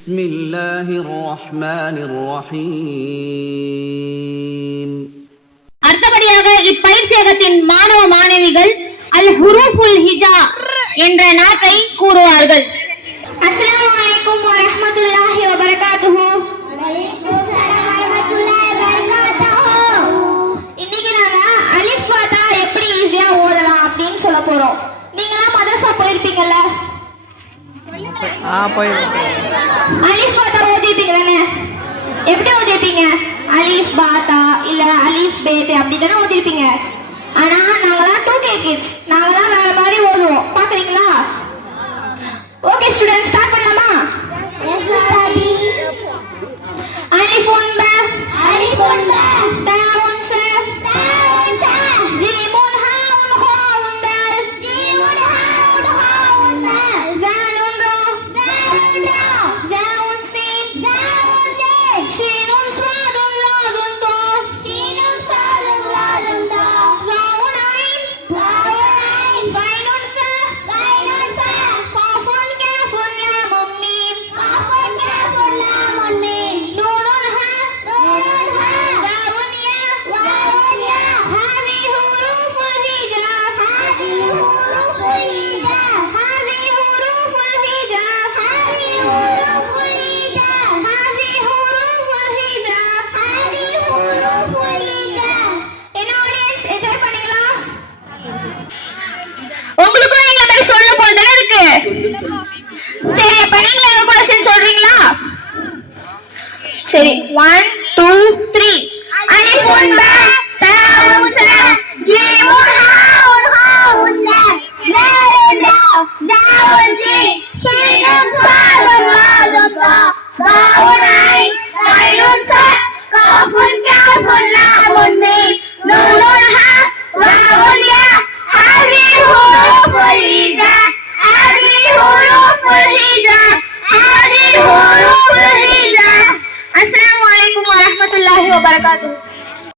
பிஸ்மில்லாஹிர் ரஹ்மானிர் ரஹீம். அடுத்தபடியாக இப்பயிற்சியகத்தின் மாணவ மாணவிகள் அல் ஹுரூஃபுல் ஹிஜா என்ற நாட்டை கூறுவார்கள். அஸ்ஸலாமு அலைக்கும் வரஹ்மத்துல்லாஹி வபரகாத்துஹு. இன்னைக்கு நாங்க அலிஃப் பாத்தா எப்படி ஈஸியா ஓதலாம் அப்படின்னு சொல்ல போறோம். நீங்களாம் மதரசா போயிருப்பீங்கல்ல? அலிஃப் பாத்தா ஓதிருப்பீங்கதானே? எப்படி ஓதிருப்பீங்க? அலிஃப் பாத்தா இல்ல அலிஃப் பேத் அப்படிதானே ஓதிருப்பீங்க. ஆனா நாங்களாம் 2K கிட்ஸ், நாங்களாம் வேற மாதிரி ஓதுவோம். பாக்குறீங்களா? ஓகே ஸ்டூடெண்ட்ஸ், ஸ்டார்ட் பண்ணலாமா? அலிஃபுன் பா, அலிஃபுன் பா, தாவுன் சா, தாவுன் சா, ஜீமுன் ஹாவுன் ஹாவுன் தால், ஜீமுன் ஹாவுன் ஹாவுன் தால், ஜாலுன் ரா, ஜாலுன் ரா, ஜாவுன் சீன், ஜாவுன் சீன், ஷீனுன் ஸ்வாதுன் லாதுன் தா, ஷீனுன் ஸ்வாதுன் லாதுன் தா, ஜாவுன் ஐன், ஜாவுன் ஐன், பைனுன் ஃபா, பைனுன் ஃபா, காஃபுன் காஃபுன் லாமுன் மீம், காஃபுன் காஃபுன் லாமுன் மீம், நூனுன் ஹா, நூனுன் ஹா, வாவுன் யா, வாவுன் யா, ஹாதி ஹுரூஃபுல் ஹிஜா, ஹாதி ஹுரூஃபுல் ஹிஜா, ஹாதி ஹுரூஃபுல் ஹிஜா, ஹாதி ஹுரூஃபுல் ஹிஜா, ஹாதி ஹுரூஃபுல் ஹிஜா, ஹாதி ஹுரூஃபுல் ஹிஜா. என்ன ஆடியன்ஸ், என்ஜாய் பண்ணீங்களா? உங்களுக்கும் நீங்க மாதிரி சொல்ல போல தானே இருக்கு. சரி, அப்ப நீங்க எங்க கூட சேர்ந்து சொல்றீங்களா? சரி, 1 2 3. அலிஃபுன் பா, தாவுன் சா, ஜீமுன் ஹாவுன் ஹாவுன் தால், ஜாலுன் ரா, ஜாவுன் சீன், ஷீனுன் ஸ்வாதுன் லாதுன் தா, வாவுன் ஐன், பைனுன் ஃபா, காஃபுன் காஃபுன் லாமுன் மீம், நூனுன் ஹா, வாவுன் யா, ஹாதி ஹுரூஃபுல் ஹிஜா, ஹாதி ஹுரூஃபுல் ஹிஜா, ஹாதி ஹுரூஃபுல் ஹிஜா. அஸ்ஸலாமு அலைக்கும் வரஹ்மத்துல்லாஹி வபரகாத்துஹு.